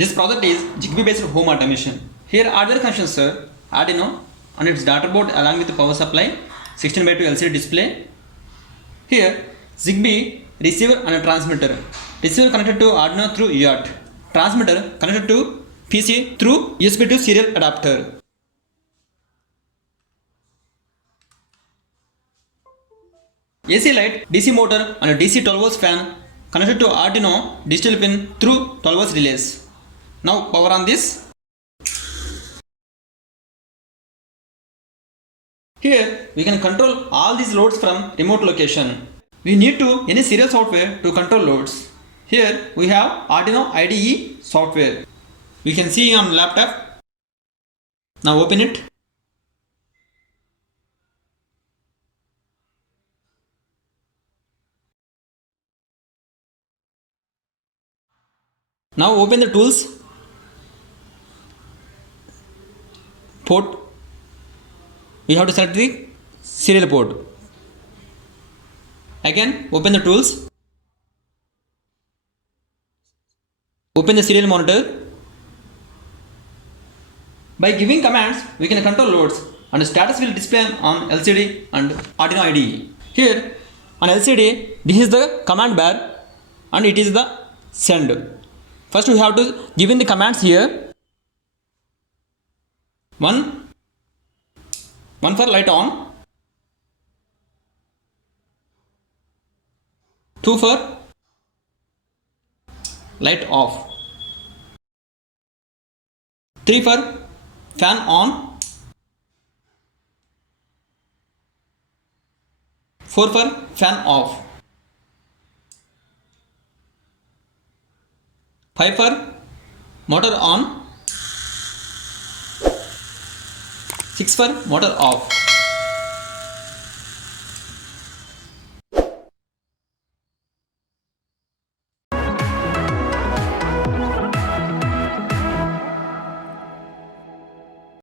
This project is ZigBee based home automation. Here hardware consists Arduino and its data board along with the power supply, 16:2 LCD display. Here ZigBee receiver and a transmitter. Receiver connected to Arduino through uart. Transmitter connected to PC through USB to serial adapter. AC light, DC motor and a DC 12 volts fan connected to Arduino digital pin through 12 volts relays. Now power on this. Here we can control all these loads from remote location. We need to any serial software to control loads. Here we have Arduino IDE software. We can see on laptop. Now open it. Now open the tools port. We have to select the serial port. Again open the tools. Open the serial monitor. By giving commands we can control loads and the status will display on LCD and Arduino IDE. Here on LCD this is the command bar and it is the send. First we have to give in the commands here. One for light on, 2 for light off, 3 for fan on, 4 for fan off, 5 for motor on, 6 for motor off.